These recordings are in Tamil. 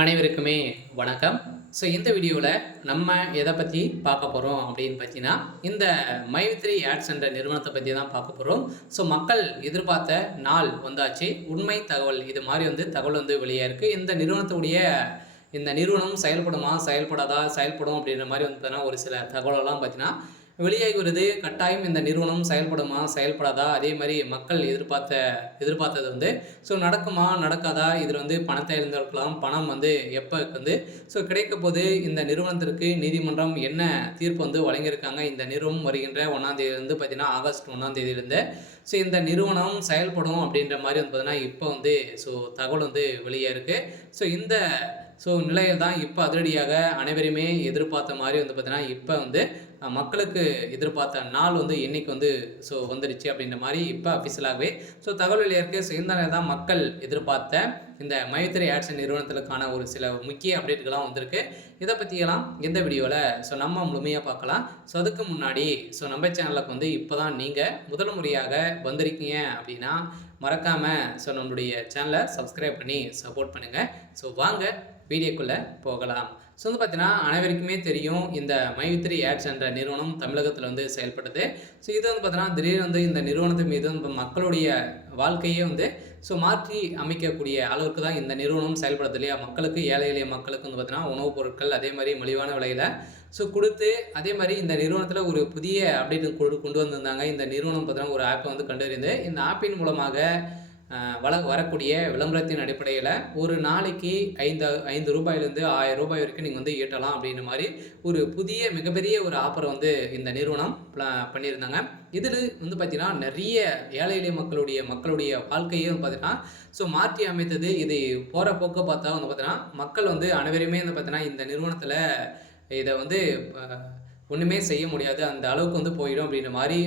அனைவருக்குமே வணக்கம். ஸோ இந்த வீடியோவில் நம்ம எதை பற்றி பார்க்க போகிறோம் அப்படின்னு பார்த்தீங்கன்னா, இந்த மைவித்ரி ஆட்ஸ் என்ற நிறுவனத்தை பற்றி தான் பார்க்க போகிறோம். ஸோ மக்கள் எதிர்பார்த்த நாள் வந்தாச்சு. உண்மை தகவல் இது மாதிரி தகவல் வெளியாக இருக்குது. இந்த நிறுவனம் செயல்படுமா, செயல்படாதா, செயல்படும் அப்படின்ற மாதிரி பார்த்தீங்கன்னா ஒரு சில தகவலெல்லாம் பார்த்தீங்கன்னா வெளியாகி வருது. கட்டாயம் இந்த நிறுவனம் செயல்படுமா, செயல்படாதா, அதே மாதிரி மக்கள் எதிர்பார்த்தது ஸோ நடக்குமா, நடக்காதா, இதில் பணத்தை இழந்திருக்கலாம். பணம் எப்போ ஸோ கிடைக்க போது இந்த நிறுவனத்திற்கு நீதிமன்றம் என்ன தீர்ப்பு வழங்கியிருக்காங்க. இந்த நிறுவனம் வருகின்ற 1ஆம் தேதியிலிருந்து பார்த்தீங்கன்னா ஆகஸ்ட் 1ஆம் தேதியிலிருந்து ஸோ இந்த நிறுவனம் செயல்படும் அப்படின்ற மாதிரி பார்த்தீங்கன்னா இப்போ ஸோ தகவல் வெளியே இருக்குது. ஸோ இந்த நிலையில் தான் இப்போ அதிரடியாக அனைவருமே எதிர்பார்த்த மாதிரி பார்த்தீங்கன்னா இப்போ மக்களுக்கு எதிர்பார்த்த நாள் இன்னைக்கு ஸோ வந்துடுச்சு அப்படின்ற மாதிரி இப்போ அஃபிஷியலாகவே ஸோ தகவல் வெளியாக இருக்குது. ஸோ இந்த தான் மக்கள் எதிர்பார்த்த இந்த மைவித்ரி ஆட்ஸ் நிறுவனத்திற்கான ஒரு சில முக்கிய அப்டேட்டுகள்லாம் வந்திருக்கு. இதை பற்றியெல்லாம் எந்த வீடியோவில் ஸோ நம்ம முழுமையாக பார்க்கலாம். ஸோ அதுக்கு முன்னாடி ஸோ நம்ம சேனலுக்கு இப்போ தான் நீங்கள் முதல் முறையாக வந்திருக்கீங்க அப்படின்னா மறக்காமல் ஸோ நம்மளுடைய சேனலை சப்ஸ்கிரைப் பண்ணி சப்போர்ட் பண்ணுங்கள். ஸோ வாங்க வீடியோக்குள்ளே போகலாம். ஸோ பார்த்தீங்கன்னா அனைவருக்குமே தெரியும் இந்த மைவித்ரி ஆட்ஸ் என்ற நிறுவனம் தமிழகத்தில் செயல்பட்டது. ஸோ இது பார்த்தீங்கன்னா திடீர்னு இந்த நிறுவனத்தின் மீது மக்களுடைய வாழ்க்கையே ஸோ மாற்றி அமைக்கக்கூடிய அளவுக்கு தான் இந்த நிறுவனம் செயல்படுது இல்லையா. மக்களுக்கு ஏழை எளிய மக்களுக்கு பார்த்தீங்கன்னா உணவுப் பொருட்கள் அதே மாதிரி மலிவான விலையில் ஸோ கொடுத்து அதே மாதிரி இந்த நிறுவனத்தில் ஒரு புதிய அப்டேட் கொண்டு வந்திருந்தாங்க. இந்த நிறுவனம் பார்த்தீங்கன்னா ஒரு ஆப்பை கண்டறிந்து இந்த ஆப்பின் மூலமாக வரக்கூடிய விளம்பரத்தின் அடிப்படையில் ஒரு நாளைக்கு 5 ரூபாயிலேருந்து 1000 ரூபாய் வரைக்கும் நீங்கள் ஈட்டலாம் அப்படின்ற மாதிரி ஒரு புதிய மிகப்பெரிய ஒரு ஆஃபரை இந்த நிறுவனம் பண்ணியிருந்தாங்க. இதில் பார்த்தீங்கன்னா நிறைய ஏழை எளிய மக்களுடைய வாழ்க்கையே பார்த்தீங்கன்னா ஸோ மாற்றி அமைத்தது. இது போகிற போக்க பார்த்தா பார்த்தீங்கன்னா மக்கள் அனைவருமே பார்த்தீங்கன்னா இந்த நிறுவனத்தில் இதை ஒன்றுமே செய்ய முடியாது, அந்த அளவுக்கு போயிடும் அப்படின்ற மாதிரி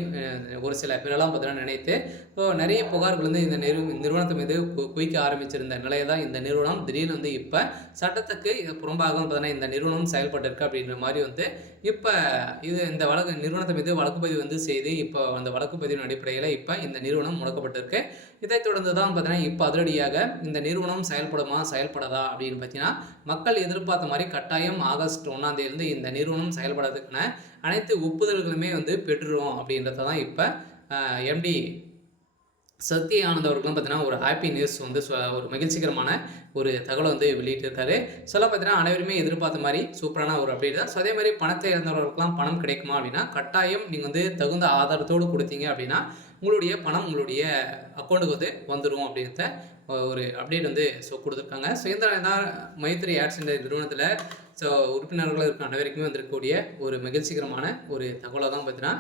ஒரு சில பேரெல்லாம் பார்த்தீங்கன்னா நினைத்து ஸோ நிறைய புகார்கள் இந்த நிறுவனத்தை மீது குவிக்க ஆரம்பிச்சிருந்த நிலையை தான் இந்த நிறுவனம் திடீர்னு இப்போ சட்டத்துக்கு புறம்பாக பார்த்தீங்கன்னா இந்த நிறுவனம் செயல்பட்டிருக்கு அப்படின்ற மாதிரி இப்போ இந்த நிறுவனத்தை மீது வழக்குப்பதிவு செய்து இப்போ அந்த வழக்குப்பதிவின் அடிப்படையில் இப்போ இந்த நிறுவனம் முடக்கப்பட்டிருக்கு. இதைத் தொடர்ந்து தான் பார்த்தீங்கன்னா இப்போ அதிரடியாக இந்த நிறுவனம் செயல்படுமா, செயல்படாதா அப்படின்னு பார்த்தீங்கன்னா மக்கள் எதிர்பார்த்த மாதிரி கட்டாயம் ஆகஸ்ட் 1ஆம் தேதியிலிருந்து இந்த நிறுவனம் செயல்படுறதுக்கான அனைத்து ஒப்புதல்களுமே பெற்றுரும் அப்படின்றத தான் இப்போ எம்டி சத்ய ஆனந்த் அவர்களும் பார்த்தீங்கன்னா ஒரு ஹாப்பி நியூஸ் ஒரு மகிழ்ச்சிகரமான ஒரு தகவலை வெளியிட்டிருக்காரு. சொல்ல பார்த்தீங்கன்னா அனைவருமே எதிர்பார்த்த மாதிரி சூப்பரான ஒரு அப்டேட் தான். ஸோ அதே மாதிரி பணத்தை இழந்தவர்களுக்கெல்லாம் பணம் கிடைக்குமா அப்படின்னா கட்டாயம் நீங்கள் தகுந்த ஆதாரத்தோடு கொடுத்தீங்க அப்படின்னா உங்களுடைய பணம் உங்களுடைய அக்கௌண்ட்டுக்கு வந்துடும் அப்படின்றத ஒரு அப்டேட் ஸோ கொடுத்துருக்காங்க. ஸோ இந்த தான் மைவித்ரி ஆட்ஸ் என்ற நிறுவனத்தில் ஸோ உறுப்பினர்கள் இருக்க அனைவருக்குமே வந்திருக்கக்கூடிய ஒரு மகிழ்ச்சிகரமான ஒரு தகவலை தான் பார்த்தீங்கன்னா